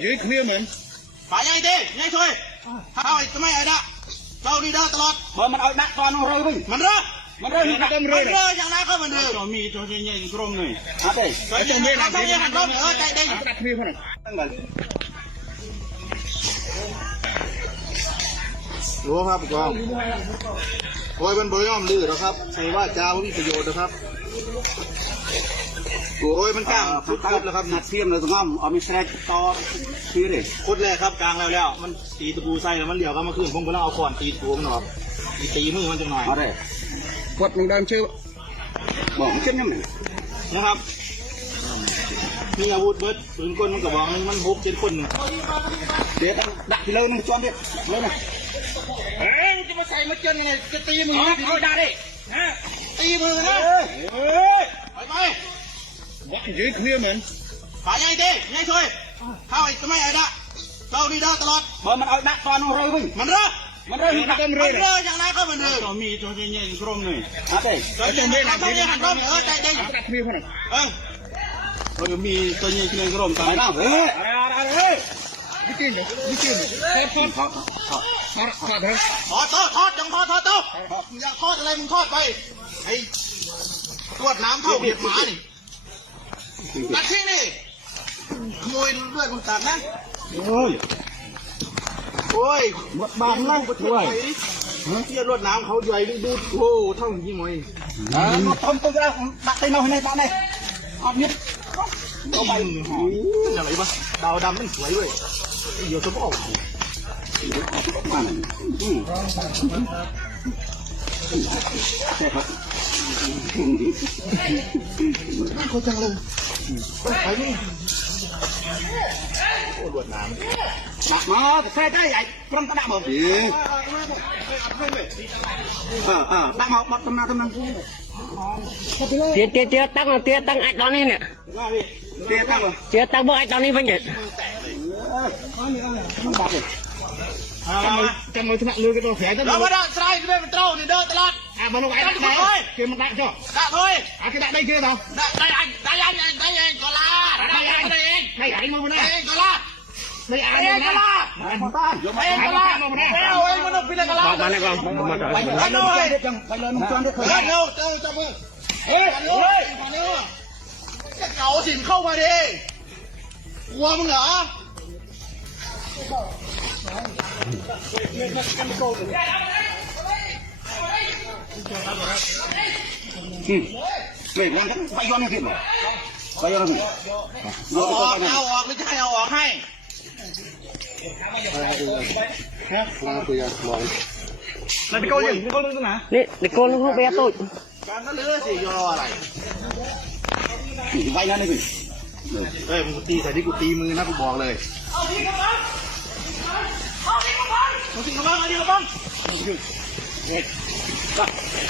dưới kia mình phải nhanh đi nhanh thôi thôi tụi mày ở đó đâu đi đâu tao bởi mình ở đặt toàn nó rơi mình rơi mình rơi mình rơi chẳng nào có mình được cho mi cho nhanh grom này à đây rồi trong bên làm gì hành động nữa chạy đi đặt kia không này รู้ครับผู้กองโอ้ยมันบ่ยอมดื้อหรอกครับใส่ว่าจ้าไม่มีประโยชน์นะครับโอ้ยมันกลางสุดๆแล้วครับ นัดเทียมเลยตรงนั้นเอามีแทรกต่อที่เลย คุดแรกครับกลางแล้วมันตีตะปูใส่แล้วมันเหลียวก็มาขึ้นผมก็ต้องเอาขอนตีตะปูมันออกตีมือมันจังหน่อย เอาได้ quật mình đang chưa บอกมันขึ้นยังไง นะครับมีอาวุธเบิร์ดปืนกลมันกระบอกนึงมันบุกเจ็ดคนหนึ่ง เดี๋ยวดักที่เลยนึงจวนเด็ดเลยนะ เฮ้ยมึงจะมาใส่มาเจนยังไงจะตีมือนะ เอาได้ดิ ฮะตีมือนะไป dưới kia mình ฝ่ายใหญ่ดิใหญ่ช่วยเข้าไอ้ทำไมไอ้ละเราดีเด้อตลอด bởi mình ở đặt toàn nó rơi vinh มันเด้อ mình rơi มันเด้ออย่างนั้นก็มันเด้อ cho mi cho nhanh grom này à đây เราจะไม่ทำยังหันรอบใจดี đặt kia không này เรามีตัวนี้คือรวมกัน phải nào ê đi kia này đi kia này thoát thôi ทอดจังทอดอย่าทอดอะไรมึงทอดไปไอ้ตรวจน้ำเข้าเห็ดหมานี่ตัดทิ้งนี่ขโมยด้วยคุณตัดนะ ôi โอ้ย một bàn lâu có thôi เที่ยวรวดน้ำเขาใหญ่ดูโอ้เท่ายี่มวย nó không tôi ra đặt tay nào này bạn này học nhất เอาไปเป็นอะไรปะดาวดำมันสวยเว้ยเดี๋ยวจะบอก ใช่ครับ เขาจังเลยไปนี่โอ้รวดน้ำ มาใช่ใหญ่กรมกระดาษบอกตั้งเอาบัตรตำนานTía tăng ai đó này nè. เตี้ยตั้งเลย Tía tăng bữa ai đó này phải nhỉ? ต้องบัตรเลย trong người thằng lừa cái đồ khỏe đó เรามาดักใส่ด้วยมันเต้านี่เด้อตลาด à mà nó gãy đặt này kia mình đặt cho ดักเลย à cái đặt đây kia đâu ได้เองก็ลาได้เอง hay gãy mà ได้ này เองก็ลา đây ได้ ai เอง đây ก็ลา มาต้านยก ได้เองก็ลาเอาเองมันต้องเป็นก็ลา Con này con. ไปเลยไปเลยน้องจวนได้เคย เฮ้ยเจ้าจับมือเฮ้ยมาเร็วจะเก่าสินเข้ามาดิกลัวมึงเหรอ เฮ้ยนั่นไปย้อนให้ผิดหรอไปย้อนให้ผิด เอาออกไม่ใช่เอาออกให้ Nè, để con nó không bé tôi. การนั่นเลยสิยออะไร ไปย้อนให้ผิด เฮ้ยมึงตีใส่ที่กูตีมือนะกูบอกเลยเอาทิ้งกระบังเอาทิ้งกระบังเอาทิ้งกระบัง